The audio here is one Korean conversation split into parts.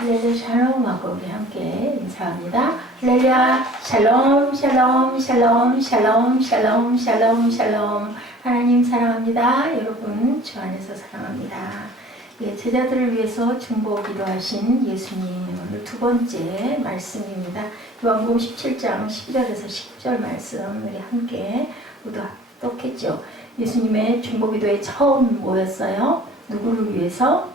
할렐루야 샬롬하고 우리 함께 인사합니다. 할렐루야 샬롬 샬롬 샬롬 샬롬 샬롬 샬롬 샬롬. 하나님 사랑합니다. 여러분 주 안에서 사랑합니다. 예, 제자들을 위해서 중보 기도하신 예수님, 오늘 두 번째 말씀입니다. 요한복음 17장 12절에서 19절 말씀 우리 함께 모두 합독했죠. 예수님의 중보 기도에 처음 모였어요. 누구를 위해서?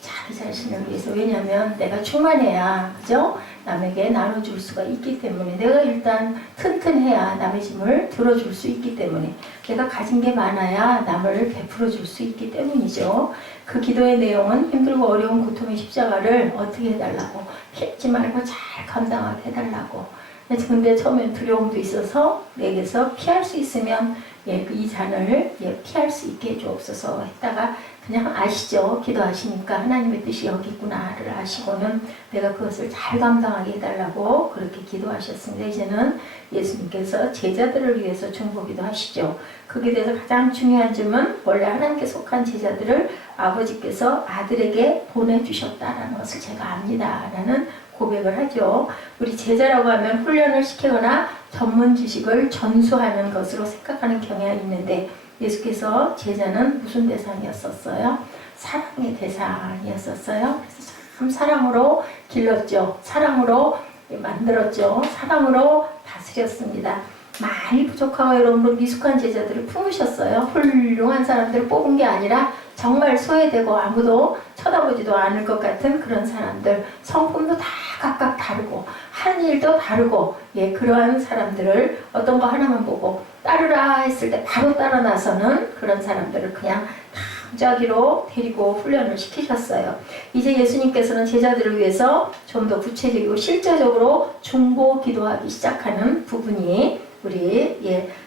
자기 자신을 위해서. 왜냐하면 내가 충만해야, 그죠? 남에게 나눠줄 수가 있기 때문에, 내가 일단 튼튼해야 남의 짐을 들어줄 수 있기 때문에, 내가 가진 게 많아야 남을 베풀어 줄 수 있기 때문이죠. 그 기도의 내용은 힘들고 어려운 고통의 십자가를 어떻게 해달라고, 피하지 말고 잘 감당하게 해달라고. 근데 처음엔 두려움도 있어서 내게서 피할 수 있으면 이 잔을 피할 수 있게 해주옵소서 했다가, 그냥 아시죠? 기도하시니까 하나님의 뜻이 여기 있구나를 아시고는 내가 그것을 잘 감당하게 해달라고 그렇게 기도하셨습니다. 이제는 예수님께서 제자들을 위해서 중보기도 하시죠. 거기에 대해서 가장 중요한 점은, 원래 하나님께 속한 제자들을 아버지께서 아들에게 보내주셨다라는 것을 제가 압니다 라는 고백을 하죠. 우리 제자라고 하면 훈련을 시키거나 전문 지식을 전수하는 것으로 생각하는 경향이 있는데, 예수께서 제자는 무슨 대상이었었어요? 사랑의 대상이었었어요. 그래서 참 사랑으로 길렀죠. 사랑으로 만들었죠. 사랑으로 다스렸습니다. 많이 부족하고 여러분들 미숙한 제자들을 품으셨어요. 훌륭한 사람들을 뽑은 게 아니라 정말 소외되고 아무도 쳐다보지도 않을 것 같은 그런 사람들, 성품도 다 각각 다르고 하는 일도 다르고, 그러한 사람들을 어떤 거 하나만 보고 따르라 했을 때 바로 따라 나서는 그런 사람들을 그냥 다 무작위로 데리고 훈련을 시키셨어요. 이제 예수님께서는 제자들을 위해서 좀 더 구체적이고 실제적으로 중보 기도하기 시작하는 부분이 우리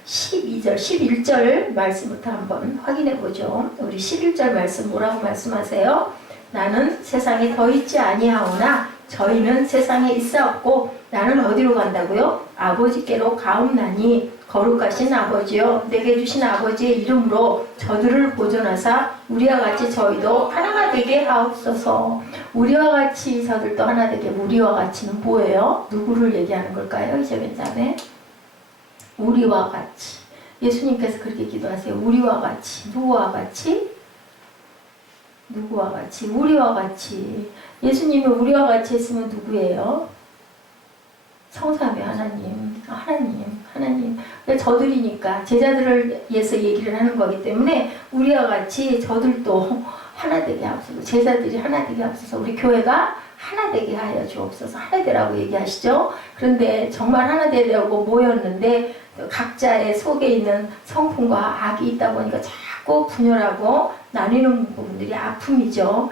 12절, 11절 말씀부터 한번 확인해 보죠. 우리 11절 말씀 뭐라고 말씀하세요? 나는 세상에 더 있지 아니하오나 저희는 세상에 있사옵고 나는 어디로 간다고요? 아버지께로 가옵나니 거룩하신 아버지여, 내게 주신 아버지의 이름으로 저들을 보존하사 우리와 같이 저희도 하나가 되게 하옵소서. 우리와 같이 저들도 하나 되게. 우리와 같이는 뭐예요? 누구를 얘기하는 걸까요? 이제 맨 다음에 우리와 같이. 예수님께서 그렇게 기도하세요. 우리와 같이. 누구와 같이? 누구와 같이? 우리와 같이. 예수님이 우리와 같이 했으면 누구예요? 성삼위 하나님. 하나님. 저들이니까 제자들을 위해서 얘기를 하는 거기 때문에 우리와 같이 저들도 하나 되게 하옵소서. 제자들이 하나 되게 하옵소서. 우리 교회가 하나 되게 하여 주옵소서. 하나 되라고 얘기하시죠. 그런데 정말 하나 되려고 모였는데 각자의 속에 있는 성품과 악이 있다 보니까 자꾸 분열하고 나뉘는 부분들이 아픔이죠.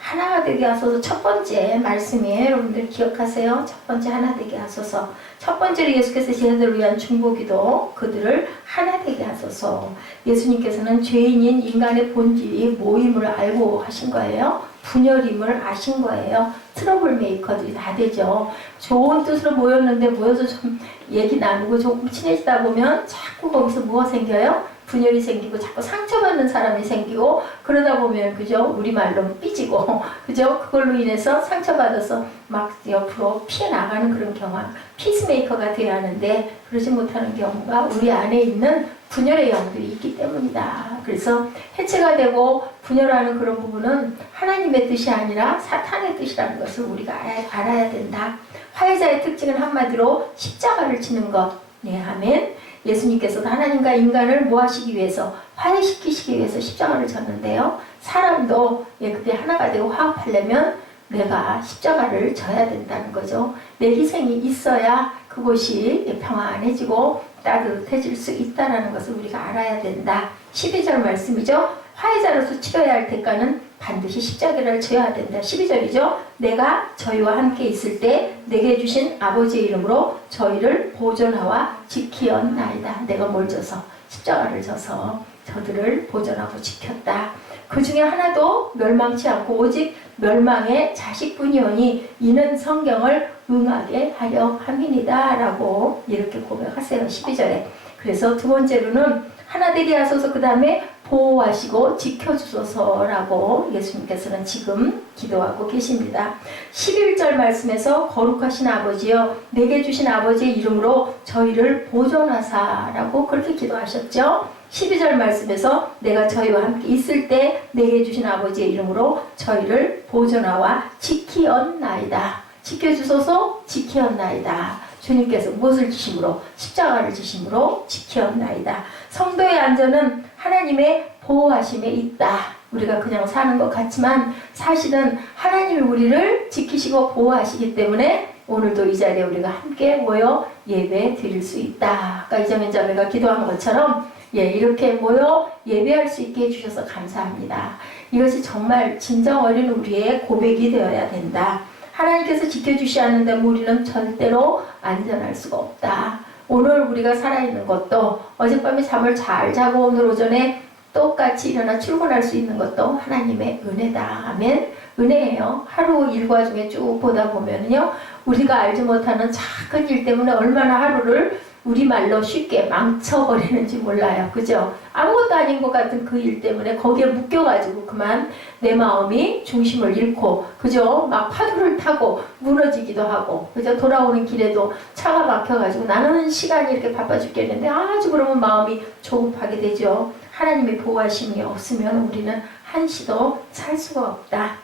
하나가 되게 하소서. 첫 번째 말씀이에요. 여러분들 기억하세요. 첫 번째 하나 되게 하소서. 첫 번째로 예수께서 제자들을 위한 중보기도, 그들을 하나 되게 하소서. 예수님께서는 죄인인 인간의 본질이 모임을 알고 하신 거예요. 분열임을 아신 거예요. 트러블 메이커들이 다 되죠. 좋은 뜻으로 모여서 좀 얘기 나누고 조금 친해지다 보면 자꾸 거기서 뭐가 생겨요? 분열이 생기고 자꾸 상처받는 사람이 생기고, 그러다 보면 그죠? 우리말로 삐지고 그죠? 그걸로 인해서 상처받아서 막 옆으로 피해 나가는 그런 경험, 피스메이커가 돼야 하는데 그러지 못하는 경우가 우리 안에 있는 분열의 영들이 있기 때문이다. 그래서 해체가 되고 분열하는 그런 부분은 하나님의 뜻이 아니라 사탄의 뜻이라는 것을 우리가 알아야 된다. 화해자의 특징은 한마디로 십자가를 지는 것. 아멘. 예수님께서도 하나님과 인간을 뭐 하시기 위해서? 화해시키시기 위해서 십자가를 졌는데요. 사람도 그때 하나가 되고 화합하려면 내가 십자가를 져야 된다는 거죠. 내 희생이 있어야 그곳이 평안해지고 따뜻해질 수 있다는 것을 우리가 알아야 된다. 12절 말씀이죠. 화해자로서 치러야 할 대가는 반드시 십자가를 져야 된다. 12절이죠. 내가 저희와 함께 있을 때 내게 주신 아버지의 이름으로 저희를 보존하와 지키었나이다. 내가 뭘 져서? 십자가를 져서 저들을 보존하고 지켰다. 그 중에 하나도 멸망치 않고 오직 멸망의 자식뿐이오니 이는 성경을 응하게 하려 함이니라 라고 이렇게 고백하세요. 12절에. 그래서 두 번째로는 하나 되게 하소서. 그 다음에 보호하시고 지켜주소서라고 예수님께서는 지금 기도하고 계십니다. 11절 말씀에서 거룩하신 아버지여 내게 주신 아버지의 이름으로 저희를 보존하사라고 그렇게 기도하셨죠. 12절 말씀에서 내가 저희와 함께 있을 때 내게 주신 아버지의 이름으로 저희를 보존하와 지키었나이다. 지켜주소서 지키었나이다. 주님께서 무엇을 지심으로? 십자가를 지심으로 지키었나이다. 성도의 안전은 하나님의 보호하심에 있다. 우리가 그냥 사는 것 같지만 사실은 하나님이 우리를 지키시고 보호하시기 때문에 오늘도 이 자리에 우리가 함께 모여 예배 드릴 수 있다. 아까 이정현 자매가 기도한 것처럼 이렇게 모여 예배할 수 있게 해주셔서 감사합니다. 이것이 정말 진정 어린 우리의 고백이 되어야 된다. 하나님께서 지켜주시 않는데 우리는 절대로 안전할 수가 없다. 오늘 우리가 살아있는 것도 어젯밤에 잠을 잘 자고 오늘 오전에 똑같이 일어나 출근할 수 있는 것도 하나님의 은혜다. 아멘. 은혜예요. 하루 일과 중에 쭉 보다 보면요, 우리가 알지 못하는 작은 일 때문에 얼마나 하루를 우리말로 쉽게 망쳐버리는지 몰라요. 그죠? 아무것도 아닌 것 같은 그 일 때문에 거기에 묶여가지고 그만 내 마음이 중심을 잃고, 그죠? 막 파도를 타고 무너지기도 하고, 그죠? 돌아오는 길에도 차가 막혀가지고 나는 시간이 이렇게 바빠 죽겠는데 아주 그러면 마음이 조급하게 되죠. 하나님의 보호하심이 없으면 우리는 한시도 살 수가 없다.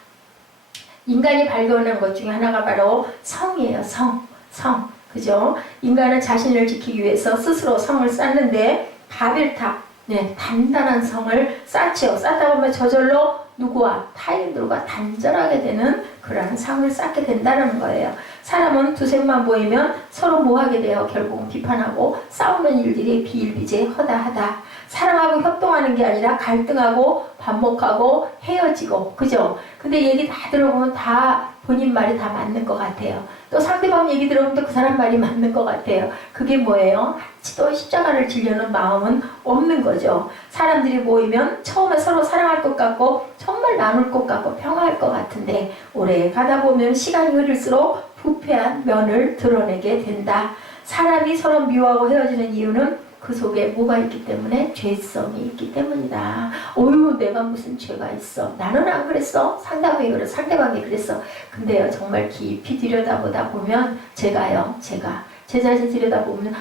인간이 발견한 것 중에 하나가 바로 성이에요. 성. 그죠? 인간은 자신을 지키기 위해서 스스로 성을 쌓는데 바벨탑, 단단한 성을 쌓죠. 쌓다 보면 저절로 누구와 타인들과 단절하게 되는 그러한 성을 쌓게 된다는 거예요. 사람은 두셋만 모이면 서로 뭐하게 돼요? 결국은 비판하고 싸우는 일들이 비일비재 허다하다. 사랑하고 협동하는 게 아니라 갈등하고 반목하고 헤어지고, 그죠? 근데 얘기 다 들어보면 다 본인 말이 다 맞는 것 같아요. 또 상대방 얘기 들어보면 또 그 사람 말이 맞는 것 같아요. 그게 뭐예요? 한치도 십자가를 지려는 마음은 없는 거죠. 사람들이 모이면 처음에 서로 사랑할 것 같고 정말 나눌 것 같고 평화할 것 같은데 오래 가다 보면 시간이 흐를수록 부패한 면을 드러내게 된다. 사람이 서로 미워하고 헤어지는 이유는 그 속에 뭐가 있기 때문에? 죄성이 있기 때문이다. 어휴, 내가 무슨 죄가 있어? 나는 안 그랬어? 상대방이 그랬어. 근데요, 정말 깊이 들여다보다 보면 제가 제 자신 들여다보면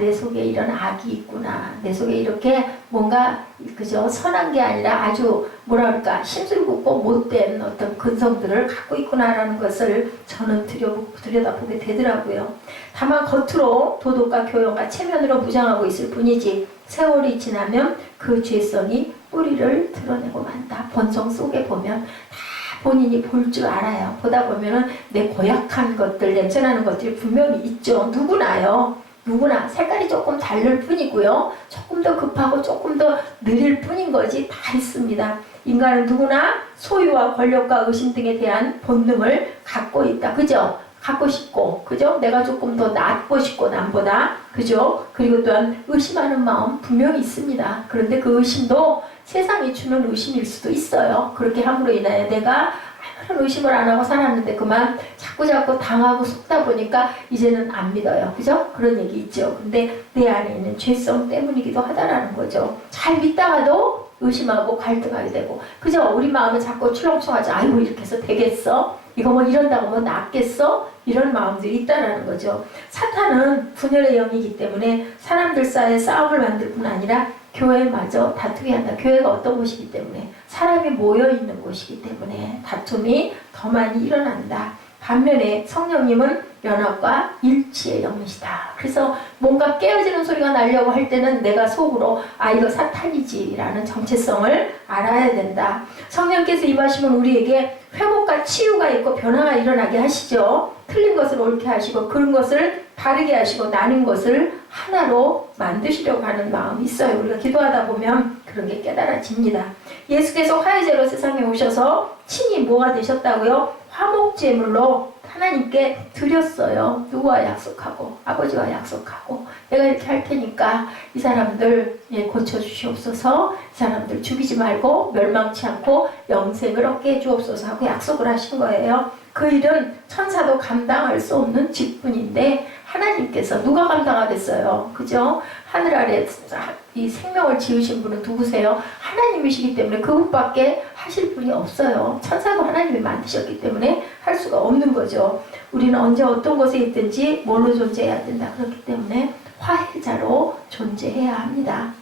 내 속에 이런 악이 있구나. 내 속에 이렇게 뭔가 그저 선한 게 아니라 아주 뭐랄까 심술궂고 못된 어떤 근성들을 갖고 있구나라는 것을 저는 들여다보게 되더라고요. 다만 겉으로 도덕과 교養과 체면으로 무장하고 있을 뿐이지 세월이 지나면 그 죄성이 뿌리를 드러내고 만다. 본성 속에 보면 본인이 볼 줄 알아요. 보다 보면은 내 고약한 것들, 냄새나는 것들이 분명히 있죠. 누구나 색깔이 조금 다를 뿐이고요. 조금 더 급하고 조금 더 느릴 뿐인 거지 다 있습니다. 인간은 누구나 소유와 권력과 의심 등에 대한 본능을 갖고 있다. 그죠? 갖고 싶고, 그죠? 내가 조금 더 낫고 싶고, 남보다. 그죠? 그리고 또한 의심하는 마음 분명히 있습니다. 그런데 그 의심도 세상이 주는 의심일 수도 있어요. 그렇게 함으로 인하여 내가 아무런 의심을 안 하고 살았는데 그만 자꾸 당하고 속다 보니까 이제는 안 믿어요. 그죠? 그런 얘기 있죠. 근데 내 안에 있는 죄성 때문이기도 하다라는 거죠. 잘 믿다가도 의심하고 갈등하게 되고, 그죠? 우리 마음에 자꾸 출렁출렁하지. 아이고, 이렇게 해서 되겠어? 이거 뭐 이런다고 뭐 낫겠어? 이런 마음들이 있다라는 거죠. 사탄은 분열의 영이기 때문에 사람들 사이에 싸움을 만들 뿐 아니라 교회마저 다투게 한다. 교회가 어떤 곳이기 때문에 사람이 모여있는 곳이기 때문에 다툼이 더 많이 일어난다. 반면에 성령님은 연합과 일치의 영이시다. 그래서 뭔가 깨어지는 소리가 나려고 할 때는 내가 속으로 이거 사탄이지 라는 정체성을 알아야 된다. 성령께서 임하시면 우리에게 회복과 치유가 있고 변화가 일어나게 하시죠. 틀린 것을 옳게 하시고 그런 것을 바르게 하시고 나뉜 것을 하나로 만드시려고 하는 마음이 있어요. 우리가 기도하다 보면 그런 게 깨달아집니다. 예수께서 화해제로 세상에 오셔서 친히 뭐가 되셨다고요? 화목제물로 하나님께 드렸어요. 누구와 약속하고? 아버지와 약속하고 내가 이렇게 할 테니까 이 사람들 고쳐주시옵소서. 이 사람들 죽이지 말고 멸망치 않고 영생을 얻게 해주옵소서 하고 약속을 하신 거예요. 그 일은 천사도 감당할 수 없는 직분인데 하나님께서 누가 감당하겠어요? 그죠? 하늘 아래 이 생명을 지으신 분은 누구세요? 하나님이시기 때문에 그분밖에 하실 분이 없어요. 천사도 하나님이 만드셨기 때문에 할 수가 없는 거죠. 우리는 언제 어떤 곳에 있든지 뭘로 존재해야 된다. 그렇기 때문에 화해자로 존재해야 합니다.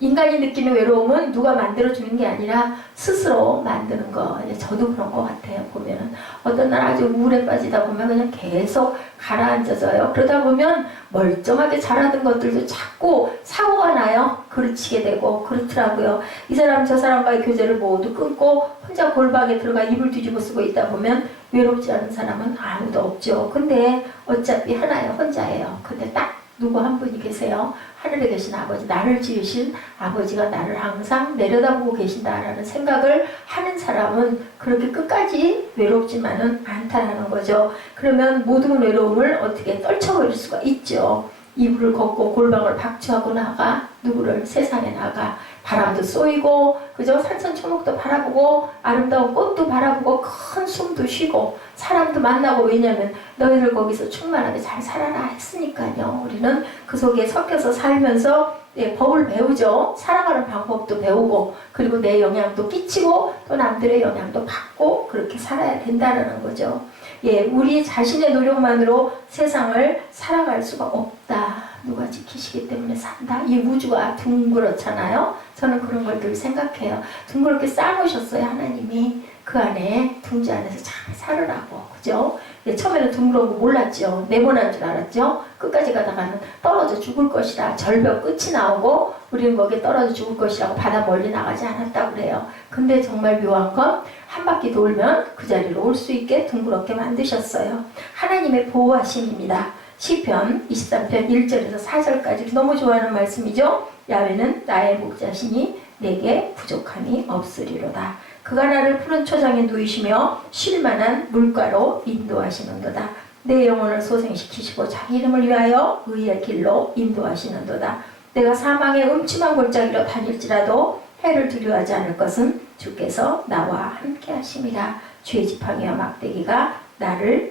인간이 느끼는 외로움은 누가 만들어주는 게 아니라 스스로 만드는 거. 저도 그런 것 같아요. 보면은 어떤 날 아주 우울에 빠지다 보면 그냥 계속 가라앉아져요. 그러다 보면 멀쩡하게 잘하던 것들도 자꾸 사고가 나요. 그르치게 되고 그렇더라고요. 이 사람 저 사람과의 교제를 모두 끊고 혼자 골방에 들어가 이불 뒤집어 쓰고 있다 보면 외롭지 않은 사람은 아무도 없죠. 근데 어차피 하나예요. 혼자예요. 근데 딱 누구 한 분이 계세요. 하늘에 계신 아버지, 나를 지으신 아버지가 나를 항상 내려다보고 계신다라는 생각을 하는 사람은 그렇게 끝까지 외롭지만은 않다라는 거죠. 그러면 모든 외로움을 어떻게 떨쳐버릴 수가 있죠. 이불을 걷고 골방을 박취하고 나가 누구를 세상에 나가 바람도 쏘이고 그죠? 산천초목도 바라보고 아름다운 꽃도 바라보고 큰 숨도 쉬고 사람도 만나고 왜냐면 너희들 거기서 충만하게 잘 살아라 했으니까요. 우리는 그 속에 섞여서 살면서 법을 배우죠. 살아가는 방법도 배우고 그리고 내 영향도 끼치고 또 남들의 영향도 받고 그렇게 살아야 된다는 거죠. 우리 자신의 노력만으로 세상을 살아갈 수가 없다. 누가 지키시기 때문에 산다. 이 우주가 둥그렇잖아요. 저는 그런 걸 늘 생각해요. 둥그렇게 쌓아놓으셨어요. 하나님이. 그 안에 둥지 안에서 잘 살으라고. 그죠? 처음에는 둥그러운 거 몰랐죠. 네모난 줄 알았죠. 끝까지 가다가는 떨어져 죽을 것이다. 절벽 끝이 나오고 우리는 거기에 떨어져 죽을 것이라고 바다 멀리 나가지 않았다고 그래요. 근데 정말 묘한 건 한 바퀴 돌면 그 자리로 올 수 있게 둥그렇게 만드셨어요. 하나님의 보호하심입니다. 시편 23편 1절에서 4절까지 너무 좋아하는 말씀이죠. 야훼는 나의 목자시니 내게 부족함이 없으리로다. 그가 나를 푸른 초장에 누이시며 쉴만한 물가로 인도하시는도다. 내 영혼을 소생시키시고 자기 이름을 위하여 의의 길로 인도하시는도다. 내가 사망의 음침한 골짜기로 다닐지라도 해를 두려워하지 않을 것은 주께서 나와 함께 하심이라. 죄 지팡이와 막대기가 나를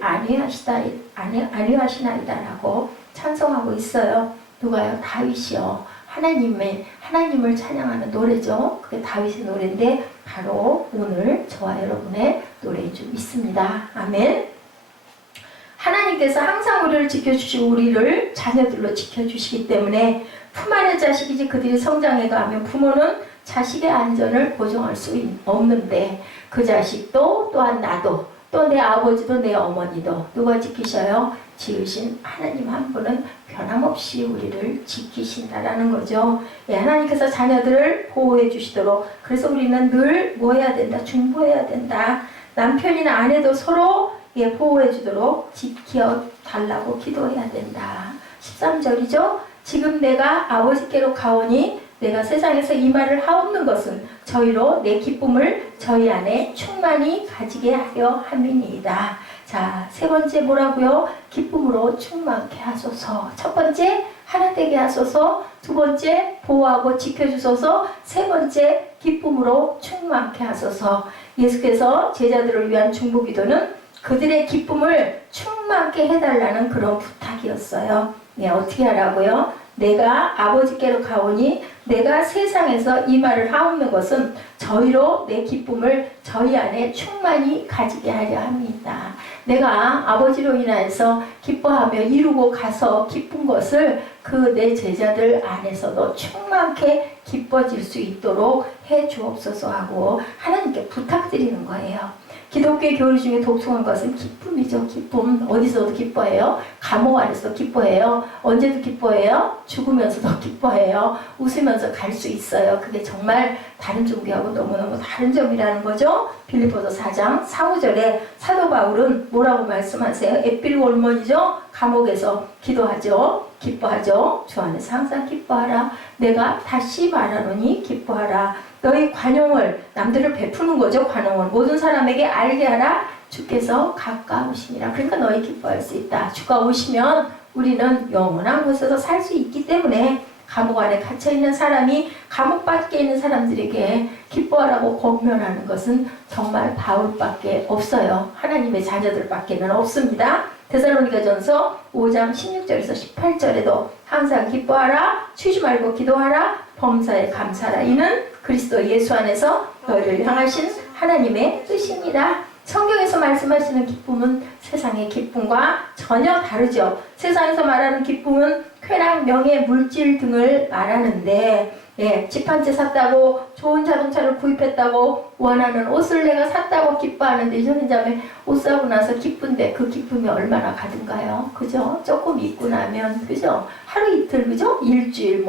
안위하시나이다 라고 찬송하고 있어요. 누가요? 다윗이요. 하나님을 찬양하는 노래죠. 그게 다윗의 노래인데 바로 오늘 저와 여러분의 노래인 줄 믿습니다. 아멘. 하나님께서 항상 우리를 지켜주시고 우리를 자녀들로 지켜주시기 때문에 품 안의 자식이지 그들이 성장해가면 부모는 자식의 안전을 보장할 수 없는데 그 자식도 또한 나도 또 내 아버지도 내 어머니도 누가 지키셔요? 지으신 하나님 한 분은 변함없이 우리를 지키신다라는 거죠. 하나님께서 자녀들을 보호해 주시도록 그래서 우리는 늘 뭐 해야 된다? 중보해야 된다. 남편이나 아내도 서로 보호해 주도록 지켜달라고 기도해야 된다. 13절이죠. 지금 내가 아버지께로 가오니 내가 세상에서 이 말을 하옵는 것은 저희로 내 기쁨을 저희 안에 충만히 가지게 하려 함이니이다. 자, 세 번째 뭐라고요? 기쁨으로 충만케 하소서. 첫 번째 하나 되게 하소서. 두 번째 보호하고 지켜주소서. 세 번째 기쁨으로 충만케 하소서. 예수께서 제자들을 위한 중보기도는 그들의 기쁨을 충만케 해달라는 그런 부탁이었어요. 어떻게 하라고요? 내가 아버지께로 가오니 내가 세상에서 이 말을 하옵는 것은 저희로 내 기쁨을 저희 안에 충만히 가지게 하려 합니다. 내가 아버지로 인하여서 기뻐하며 이루고 가서 기쁜 것을 그 내 제자들 안에서도 충만케 기뻐질 수 있도록 해 주옵소서 하고 하나님께 부탁드리는 거예요. 기독교의 교리 중에 독특한 것은 기쁨이죠. 기쁨. 어디서도 기뻐해요. 감옥 안에서도 기뻐해요. 언제도 기뻐해요. 죽으면서도 기뻐해요. 웃으면서 갈 수 있어요. 그게 정말 다른 종교하고 너무너무 다른 점이라는 거죠. 빌립보서 4장 4, 5절에 사도 바울은 뭐라고 말씀하세요? 에필골몬이죠. 감옥에서 기도하죠. 기뻐하죠. 주 안에서 항상 기뻐하라. 내가 다시 말하노니 기뻐하라. 너희 관용을 남들을 베푸는 거죠. 관용을 모든 사람에게 알게 하라. 주께서 가까우시니라. 그러니까 너희 기뻐할 수 있다. 주가 오시면 우리는 영원한 곳에서 살 수 있기 때문에 감옥 안에 갇혀있는 사람이 감옥 밖에 있는 사람들에게 기뻐하라고 권면하는 것은 정말 바울밖에 없어요. 하나님의 자녀들밖에는 없습니다. 데살로니가전서 5장 16절에서 18절에도 항상 기뻐하라, 쉬지 말고 기도하라, 범사에 감사하라. 이는 그리스도 예수 안에서 너희를 향하신 하나님의 뜻입니다. 성경에서 말씀하시는 기쁨은 세상의 기쁨과 전혀 다르죠. 세상에서 말하는 기쁨은 쾌락, 명예, 물질 등을 말하는데, 집 한 채 샀다고, 좋은 자동차를 구입했다고, 원하는 옷을 내가 샀다고 기뻐하는데, 현자매 옷 사고 나서 기쁜데 그 기쁨이 얼마나 가든가요? 그죠? 조금 입고 나면, 그죠? 하루 이틀, 그죠? 일주일,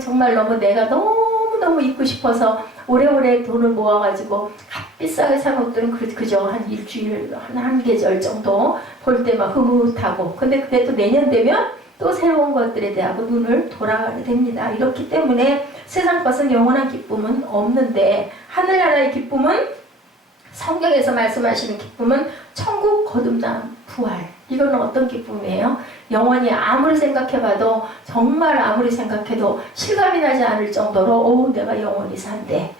정말 너무 내가 너무너무 입고 싶어서 오래오래 돈을 모아가지고 값비싸게 산 옷들은 그죠? 한 일주일, 한 계절 정도 볼 때 막 흐뭇하고. 근데 그게 또 내년 되면 또 새로운 것들에 대하여 눈을 돌아가게 됩니다. 이렇기 때문에 세상 것은 영원한 기쁨은 없는데, 하늘나라의 기쁨은, 성경에서 말씀하시는 기쁨은 천국 거듭남 부활. 이거는 어떤 기쁨이에요? 영원히 아무리 생각해봐도, 정말 아무리 생각해도 실감이 나지 않을 정도로 내가 영원히 산대,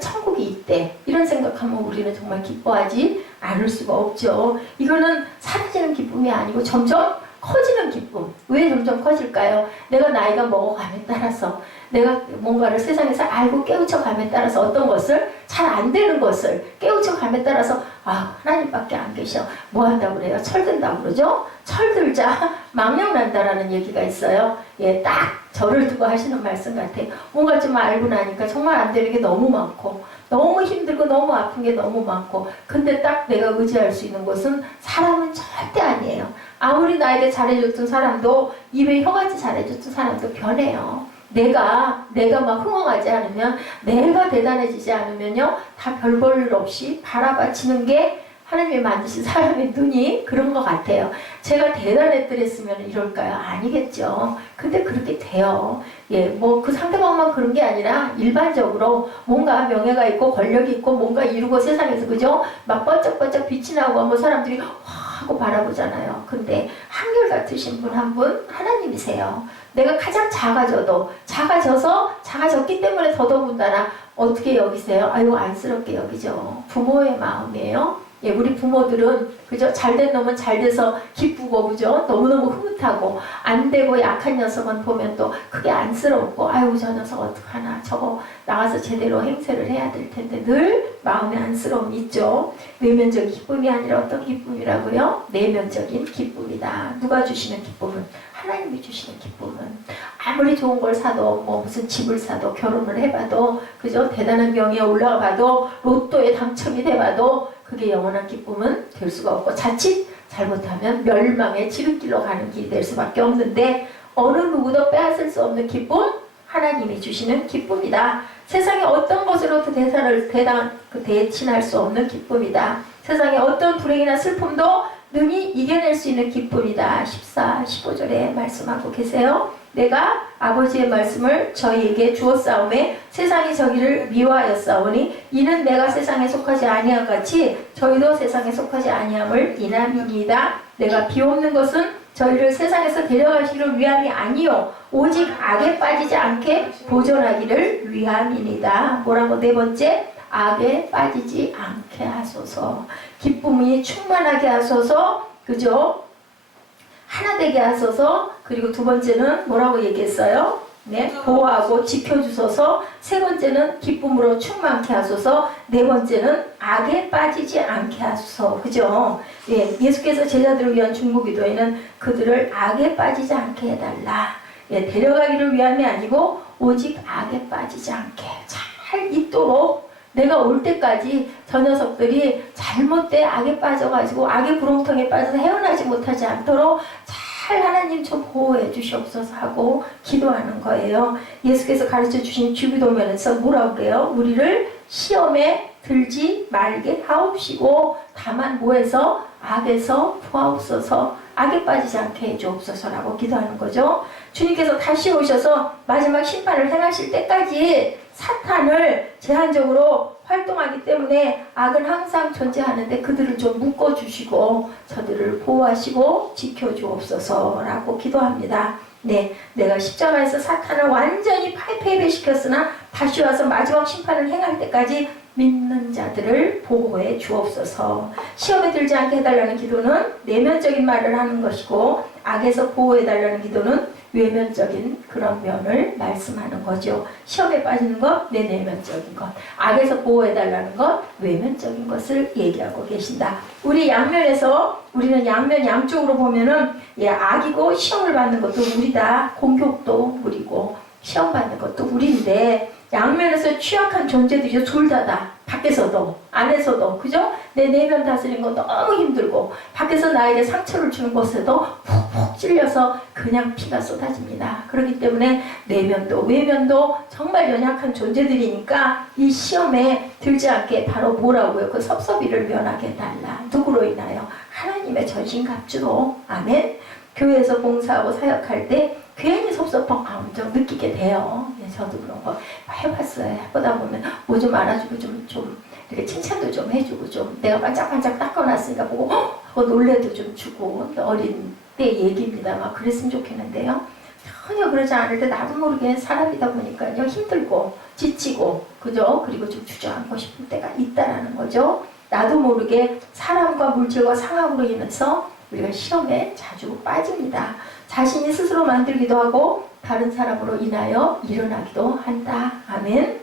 천국이 있대, 이런 생각하면 우리는 정말 기뻐하지 않을 수가 없죠. 이거는 사라지는 기쁨이 아니고 점점 커지는 기쁨. 왜 점점 커질까요? 내가 나이가 먹어감에 따라서, 내가 뭔가를 세상에서 알고 깨우쳐감에 따라서, 어떤 것을, 잘 안 되는 것을 깨우쳐감에 따라서, 하나님밖에 안 계셔. 뭐 한다고 그래요? 철든다고 그러죠? 철들자 망령난다라는 얘기가 있어요. 딱 저를 두고 하시는 말씀 같아요. 뭔가 좀 알고 나니까 정말 안 되는 게 너무 많고, 너무 힘들고 너무 아픈 게 너무 많고, 근데 딱 내가 의지할 수 있는 것은 사람은 절대 아니에요. 아무리 나에게 잘해줬던 사람도, 입에 혀같이 잘해줬던 사람도 변해요. 내가 막 흥황하지 않으면, 내가 대단해지지 않으면요, 다 별 볼 일 없이 바라봐지는 게 하나님이 만드신 사람의 눈이 그런 것 같아요. 제가 대단했더랬으면 이럴까요? 아니겠죠. 근데 그렇게 돼요. 그 상대방만 그런 게 아니라 일반적으로 뭔가 명예가 있고 권력이 있고 뭔가 이루고 세상에서, 그죠? 막 번쩍번쩍 빛이 나고 하면 사람들이 하고 바라보잖아요. 근데 한결같으신 분 한 분 하나님이세요. 내가 가장 작아졌기 때문에 더더군다나 어떻게 여기세요? 안쓰럽게 여기죠. 부모의 마음이에요. 우리 부모들은, 그죠? 잘된 놈은 잘 돼서 기쁘고, 그죠? 너무너무 흐뭇하고, 안 되고 약한 녀석은 보면 또 그게 안쓰럽고, 저 녀석 어떡하나, 저거 나가서 제대로 행세를 해야 될 텐데, 늘 마음에 안쓰러움이 있죠. 외면적인 기쁨이 아니라 어떤 기쁨이라고요? 내면적인 기쁨이다. 누가 주시는 기쁨은? 하나님이 주시는 기쁨은, 아무리 좋은 걸 사도, 무슨 집을 사도, 결혼을 해봐도, 그죠? 대단한 명예에 올라가 봐도, 로또에 당첨이 돼봐도 그게 영원한 기쁨은 될 수가 없고, 자칫 잘못하면 멸망의 지름길로 가는 길이 될 수밖에 없는데, 어느 누구도 빼앗을 수 없는 기쁨, 하나님이 주시는 기쁨이다. 세상에 어떤 것으로도 대신할 수 없는 기쁨이다. 세상에 어떤 불행이나 슬픔도 능히 이겨낼 수 있는 기쁨이다. 14, 15절에 말씀하고 계세요. 내가 아버지의 말씀을 저희에게 주었사오매 세상이 저희를 미워하였사오니 이는 내가 세상에 속하지 아니함 같이 저희도 세상에 속하지 아니함을 인함이니이다. 내가 비옵는 것은 저희를 세상에서 데려가시기를 위함이 아니요 오직 악에 빠지지 않게 보존하기를 위함이니이다. 뭐라고? 네 번째, 악에 빠지지 않게 하소서. 기쁨이 충만하게 하소서. 그죠? 하나 되게 하소서. 그리고 두 번째는 뭐라고 얘기했어요? 보호하고 지켜주소서. 세 번째는 기쁨으로 충만케 하소서. 네 번째는 악에 빠지지 않게 하소서. 그죠? 예수께서 제자들을 위한 중보기도에는 그들을 악에 빠지지 않게 해달라. 데려가기를 위함이 아니고 오직 악에 빠지지 않게 잘 있도록, 내가 올 때까지 저 녀석들이 잘못돼 악에 빠져가지고 악의 구렁텅이에 빠져서 헤어나지 못하지 않도록 잘 하나님 좀 보호해 주시옵소서 하고 기도하는 거예요. 예수께서 가르쳐 주신 주기도면에서 뭐라고 그래요? 우리를 시험에 들지 말게 하옵시고 다만 뭐해서? 악에서 구하옵소서. 악에 빠지지 않게 해주옵소서라고 기도하는 거죠. 주님께서 다시 오셔서 마지막 심판을 행하실 때까지 사탄을 제한적으로 활동하기 때문에 악은 항상 존재하는데 그들을 좀 묶어주시고 저들을 보호하시고 지켜주옵소서라고 기도합니다. 내가 십자가에서 사탄을 완전히 패배시켰으나 다시 와서 마지막 심판을 행할 때까지 믿는 자들을 보호해 주옵소서. 시험에 들지 않게 해달라는 기도는 내면적인 말을 하는 것이고, 악에서 보호해달라는 기도는 외면적인 그런 면을 말씀하는 거죠. 시험에 빠지는 것, 내 내면적인 것. 악에서 보호해달라는 것, 외면적인 것을 얘기하고 계신다. 우리 양면에서 우리는 양면 양쪽으로 보면은 악이고 시험을 받는 것도 우리다. 공격도 우리고 시험 받는 것도 우리인데, 양면에서 취약한 존재들이죠. 둘 다다. 밖에서도 안에서도, 그죠? 내 내면 다스리는 건 너무 힘들고, 밖에서 나에게 상처를 주는 곳에도 푹푹 찔려서 그냥 피가 쏟아집니다. 그렇기 때문에 내면도 외면도 정말 연약한 존재들이니까 이 시험에 들지 않게 바로 뭐라고요? 그 섭섭이를 면하게 해달라. 누구로 인하여? 하나님의 전신갑주로. 아멘. 교회에서 봉사하고 사역할 때 괜히 섭섭한 감정 느끼게 돼요. 저도 그런 거 해봤어요. 해보다 보면 뭐 좀 알아주고 좀 이렇게 칭찬도 좀 해주고, 좀 내가 반짝반짝 닦아놨으니까 보고 하고 놀래도 좀 주고, 어린 때 얘기입니다. 막 그랬으면 좋겠는데요. 전혀 그러지 않을 때 나도 모르게 사람이다 보니까요, 힘들고 지치고, 그죠? 그리고 좀 주저앉고 싶을 때가 있다라는 거죠. 나도 모르게 사람과 물질과 상황으로 인해서 우리가 시험에 자주 빠집니다. 자신이 스스로 만들기도 하고 다른 사람으로 인하여 일어나기도 한다. 아멘.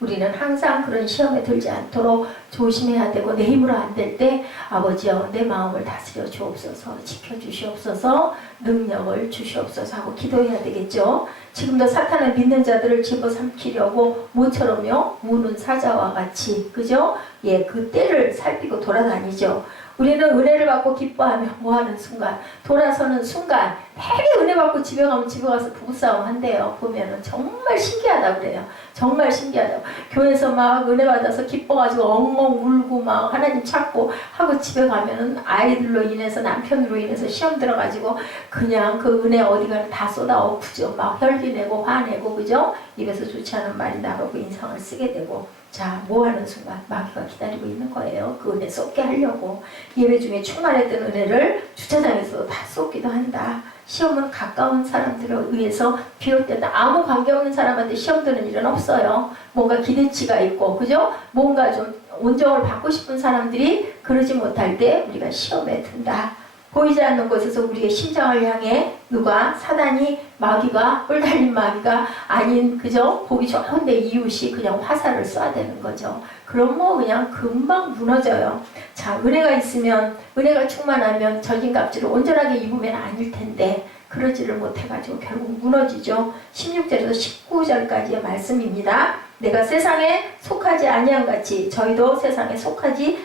우리는 항상 그런 시험에 들지 않도록 조심해야 되고, 내 힘으로 안 될 때 아버지여 내 마음을 다스려 주옵소서, 지켜주시옵소서, 능력을 주시옵소서 하고 기도해야 되겠죠. 지금도 사탄은 믿는 자들을 집어삼키려고 모처럼요 우는 사자와 같이, 그죠? 그 때를 살피고 돌아다니죠. 우리는 은혜를 받고 기뻐하며 뭐하는 순간, 돌아서는 순간, 되게 은혜 받고 집에 가면 집에 가서 부부싸움 한대요. 보면은 정말 신기하다 그래요. 정말 신기하다고. 교회에서 막 은혜 받아서 기뻐가지고 엉엉 울고 막 하나님 찾고 하고 집에 가면은 아이들로 인해서, 남편으로 인해서 시험 들어가지고 그냥 그 은혜 어디가 다 쏟아 엎으죠. 막 혈기 내고 화내고, 그죠? 입에서 좋지 않은 말이 나가고 인상을 쓰게 되고. 자, 뭐하는 순간 마귀가 기다리고 있는 거예요. 그 은혜 쏟게 하려고. 예배 중에 충만했던 은혜를 주차장에서 다 쏟기도 한다. 시험은 가까운 사람들에 의해서 비롯된다. 아무 관계없는 사람한테 시험 드는 일은 없어요. 뭔가 기대치가 있고, 그죠? 뭔가 좀 온정을 받고 싶은 사람들이 그러지 못할 때 우리가 시험에 든다. 보이지 않는 곳에서 우리의 심장을 향해 누가, 사단이, 마귀가, 뿔 달린 마귀가 아닌, 그죠? 보기 좋은데 이웃이 그냥 화살을 쏴대는 거죠. 그럼 뭐 그냥 금방 무너져요. 자, 은혜가 있으면, 은혜가 충만하면 전신갑주를 온전하게 입으면 아닐 텐데 그러지를 못해가지고 결국 무너지죠. 16절에서 19절까지의 말씀입니다. 내가 세상에 속하지 아니한 같이 저희도 세상에 속하지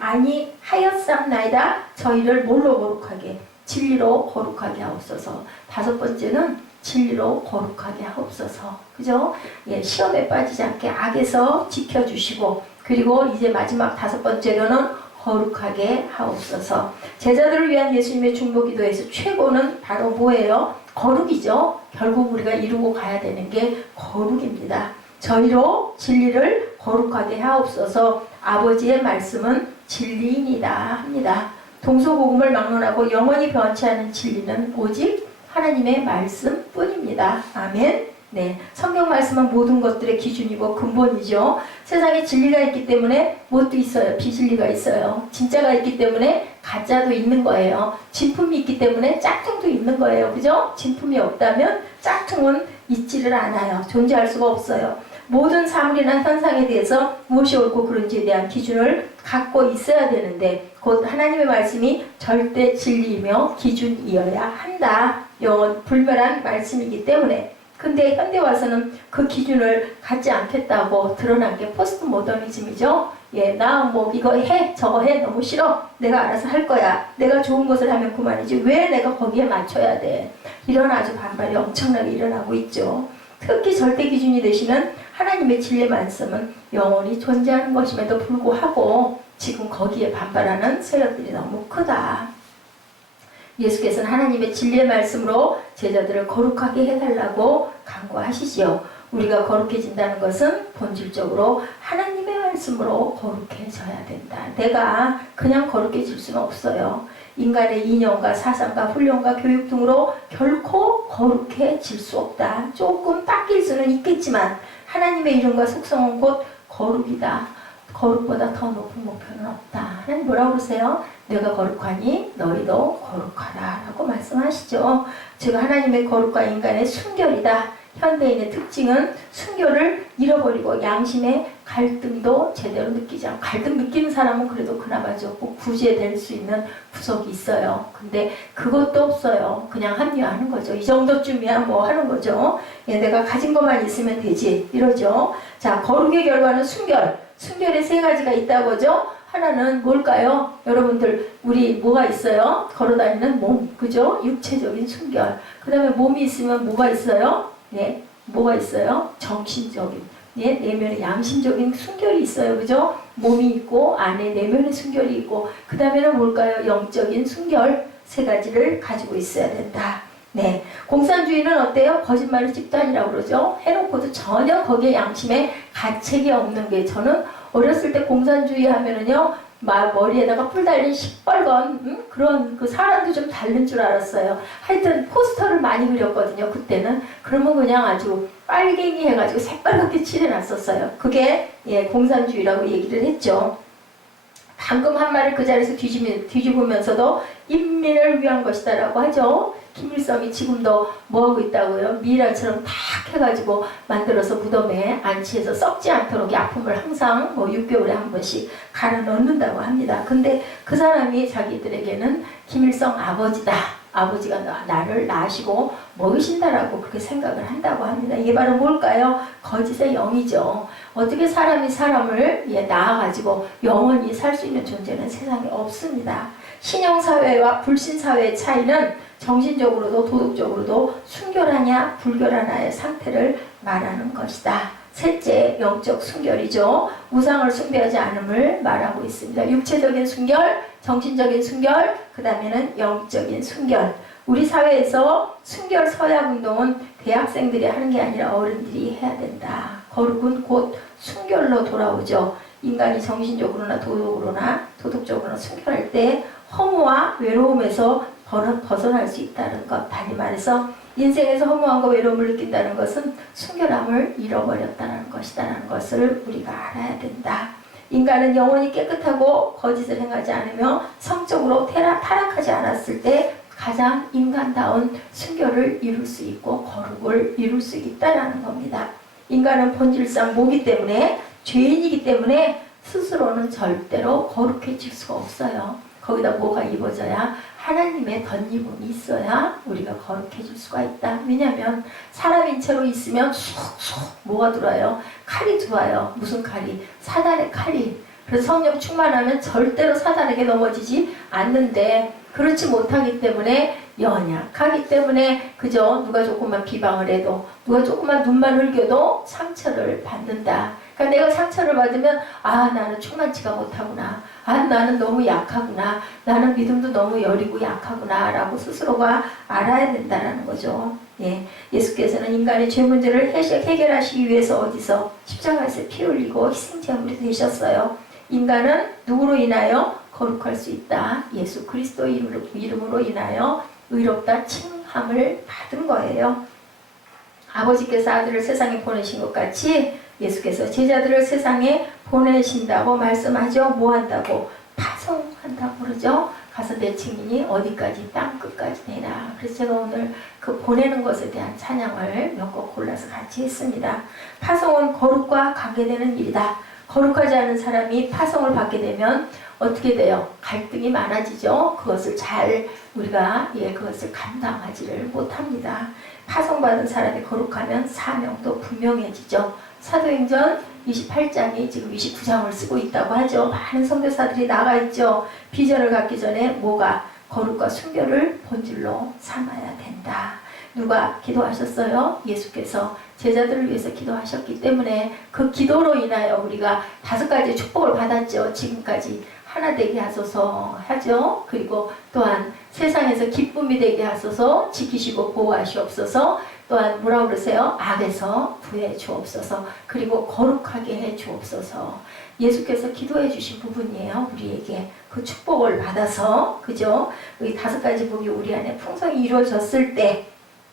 아니하였삼나이다. 저희를 뭘로 거룩하게? 진리로 거룩하게 하옵소서. 다섯 번째는 진리로 거룩하게 하옵소서. 그죠? 시험에 빠지지 않게 악에서 지켜주시고, 그리고 이제 마지막 다섯 번째로는 거룩하게 하옵소서. 제자들을 위한 예수님의 중보기도에서 최고는 바로 뭐예요? 거룩이죠. 결국 우리가 이루고 가야 되는 게 거룩입니다. 저희로 진리를 거룩하게 하옵소서. 아버지의 말씀은 진리이니다 합니다. 동서고금을 막론하고 영원히 변치 않은 진리는 오직 하나님의 말씀뿐입니다. 아멘. 네, 성경 말씀은 모든 것들의 기준이고 근본이죠. 세상에 진리가 있기 때문에 무엇도 있어요. 비진리가 있어요. 진짜가 있기 때문에 가짜도 있는 거예요. 진품이 있기 때문에 짝퉁도 있는 거예요. 그죠? 진품이 없다면 짝퉁은 있지를 않아요. 존재할 수가 없어요. 모든 사물이나 현상에 대해서 무엇이 옳고 그른지에 대한 기준을 갖고 있어야 되는데, 곧 하나님의 말씀이 절대 진리이며 기준이어야 한다. 영원 불멸한 말씀이기 때문에. 근데 현대 와서는 그 기준을 갖지 않겠다고 드러난 게 포스트 모더니즘이죠. 나 뭐 이거 해 저거 해 너무 싫어, 내가 알아서 할 거야, 내가 좋은 것을 하면 그만이지 왜 내가 거기에 맞춰야 돼, 이런 아주 반발이 엄청나게 일어나고 있죠. 특히 절대 기준이 되시는 하나님의 진리 말씀은 영원히 존재하는 것임에도 불구하고 지금 거기에 반발하는 세력들이 너무 크다. 예수께서는 하나님의 진리의 말씀으로 제자들을 거룩하게 해달라고 간구하시지요. 우리가 거룩해진다는 것은 본질적으로 하나님의 말씀으로 거룩해져야 된다. 내가 그냥 거룩해질 수는 없어요. 인간의 이념과 사상과 훈련과 교육 등으로 결코 거룩해질 수 없다. 조금 닦일 수는 있겠지만 하나님의 이름과 속성은 곧 거룩이다. 거룩보다 더 높은 목표는 없다. 하나님 뭐라고 그러세요? 내가 거룩하니 너희도 거룩하라 라고 말씀하시죠. 즉 하나님의 거룩과 인간의 순결이다. 현대인의 특징은 순결을 잃어버리고 양심의 갈등도 제대로 느끼지 않고, 갈등 느끼는 사람은 그래도 그나마 좋고 구제될 수 있는 구석이 있어요. 근데 그것도 없어요. 그냥 합리화하는 거죠. 이 정도쯤이야 뭐 하는 거죠. 예, 내가 가진 것만 있으면 되지 이러죠. 자, 거룩의 결과는 순결. 순결에 세 가지가 있다고 하죠. 하나는 뭘까요? 여러분들 우리 뭐가 있어요? 걸어다니는 몸, 그죠? 육체적인 순결. 그 다음에 몸이 있으면 뭐가 있어요? 네, 뭐가 있어요? 정신적인, 예, 내면의 양심적인 순결이 있어요, 그죠? 몸이 있고 안에 내면의 순결이 있고, 그 다음에는 뭘까요? 영적인 순결. 세 가지를 가지고 있어야 된다. 네, 공산주의는 어때요? 거짓말의 집단이라고 그러죠. 해놓고도 전혀 거기에 양심에 가책이 없는 게, 저는 어렸을 때 공산주의 하면은요, 막 머리에다가 뿔 달린 시뻘건 그런 그 사람도 좀 다른 줄 알았어요. 하여튼 포스터를 많이 그렸거든요, 그때는. 그러면 그냥 아주 빨갱이 해가지고 새빨갛게 칠해놨었어요. 그게 예, 공산주의라고 얘기를 했죠. 방금 한 말을 그 자리에서 뒤집으면서도 인민을 위한 것이다라고 하죠. 김일성이 지금도 뭐하고 있다고요? 미라처럼 탁 해가지고 만들어서 무덤에 안치해서 썩지 않도록 약품을 항상 뭐 6개월에 한 번씩 갈아 넣는다고 합니다. 근데 그 사람이 자기들에게는 김일성 아버지다. 아버지가 나를 낳으시고 먹이신다라고 그렇게 생각을 한다고 합니다. 이게 바로 뭘까요? 거짓의 영이죠. 어떻게 사람이 사람을 낳아가지고 영원히 살 수 있는 존재는 세상에 없습니다. 신형사회와 불신사회의 차이는 정신적으로도 도덕적으로도 순결하냐 불결하냐의 상태를 말하는 것이다. 셋째, 영적 순결이죠. 우상을 숭배하지 않음을 말하고 있습니다. 육체적인 순결, 정신적인 순결, 그 다음에는 영적인 순결. 우리 사회에서 순결 서약운동은 대학생들이 하는 게 아니라 어른들이 해야 된다. 거룩은 곧 순결로 돌아오죠. 인간이 정신적으로나 도덕적으로나 순결할 때 허무와 외로움에서 벗어날 수 있다는 것. 달리 말해서 인생에서 허무함과 외로움을 느낀다는 것은 순결함을 잃어버렸다는 것이다라는 것을 우리가 알아야 된다. 인간은 영원히 깨끗하고 거짓을 행하지 않으며 성적으로 타락하지 않았을 때 가장 인간다운 순결을 이룰 수 있고 거룩을 이룰 수 있다라는 겁니다. 인간은 본질상 모기 때문에, 죄인이기 때문에 스스로는 절대로 거룩해질 수가 없어요. 거기다 뭐가 입어져야, 하나님의 덧입음이 있어야 우리가 거룩해질 수가 있다. 왜냐하면 사람 인체로 있으면 쑥쑥 뭐가 들어와요? 칼이 들어와요. 무슨 칼이? 사단의 칼이. 그래서 성령 충만하면 절대로 사단에게 넘어지지 않는데, 그렇지 못하기 때문에 연약하기 때문에 그저 누가 조금만 비방을 해도, 누가 조금만 눈만 흘겨도 상처를 받는다. 그러니까 내가 상처를 받으면 아, 나는 충만치가 못하구나. 아, 나는 너무 약하구나. 나는 믿음도 너무 여리고 약하구나 라고 스스로가 알아야 된다는 거죠. 예, 예수께서는 인간의 죄 문제를 해결하시기 위해서 어디서 십자가에서 피 흘리고 희생제물이 되셨어요. 인간은 누구로 인하여 거룩할 수 있다? 예수 그리스도 이름으로 인하여 의롭다 칭함을 받은 거예요. 아버지께서 아들을 세상에 보내신 것 같이 예수께서 제자들을 세상에 보내신다고 말씀하죠. 뭐 한다고? 파송한다고 그러죠. 가서 내 증인이 어디까지? 땅 끝까지 내라. 그래서 제가 오늘 그 보내는 것에 대한 찬양을 몇 곡 골라서 같이 했습니다. 파송은 거룩과 관계되는 일이다. 거룩하지 않은 사람이 파송을 받게 되면 어떻게 돼요? 갈등이 많아지죠. 그것을 잘 우리가 그것을 감당하지를 못합니다. 파송받은 사람이 거룩하면 사명도 분명해지죠. 사도행전 28장이 지금 29장을 쓰고 있다고 하죠. 많은 선교사들이 나가 있죠. 비전을 갖기 전에 뭐가? 거룩과 순결을 본질로 삼아야 된다. 누가 기도하셨어요? 예수께서 제자들을 위해서 기도하셨기 때문에 그 기도로 인하여 우리가 5가지 축복을 받았죠. 지금까지 하나 되게 하소서 하죠. 그리고 또한 세상에서 기쁨이 되게 하소서, 지키시고 보호하시옵소서, 또한 뭐라고 그러세요? 악에서 구해 주옵소서, 그리고 거룩하게 해 주옵소서. 예수께서 기도해 주신 부분이에요. 우리에게 그 축복을 받아서, 그죠? 이 5가지 복이 우리 안에 풍성히 이루어졌을 때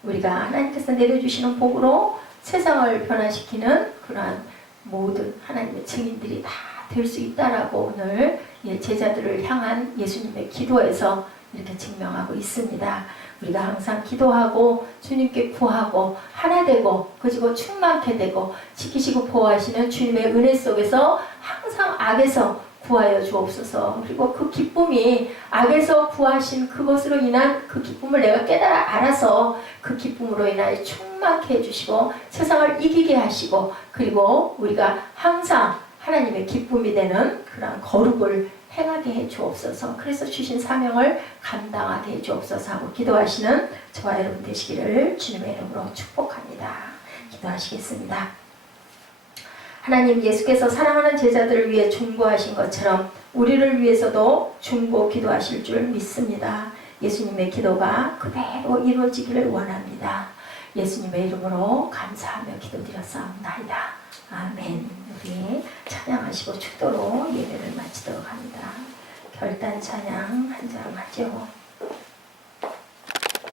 우리가 하나님께서 내려주시는 복으로 세상을 변화시키는 그러한 모든 하나님의 증인들이 다 될 수 있다라고 오늘 제자들을 향한 예수님의 기도에서 이렇게 증명하고 있습니다. 우리가 항상 기도하고 주님께 구하고 하나 되고 그리고 충만케 되고 지키시고 보호하시는 주님의 은혜 속에서 항상 악에서 구하여 주옵소서. 그리고 그 기쁨이 악에서 구하신 그것으로 인한 그 기쁨을 내가 깨달아 알아서 그 기쁨으로 인하여 충만케 해주시고 세상을 이기게 하시고 그리고 우리가 항상 하나님의 기쁨이 되는 그런 거룩을 행하게 해 주옵소서. 그래서 주신 사명을 감당하게 해 주옵소서 하고 기도하시는 저와 여러분 되시기를 주님의 이름으로 축복합니다. 기도하시겠습니다. 하나님, 예수께서 사랑하는 제자들을 위해 중보하신 것처럼 우리를 위해서도 중보 기도하실 줄 믿습니다. 예수님의 기도가 그대로 이루어지기를 원합니다. 예수님의 이름으로 감사하며 기도드렸사옵나이다. 아멘. 우리 찬양하시고 축도로 예배를 마치도록 합니다. 결단 찬양 한 장 하죠.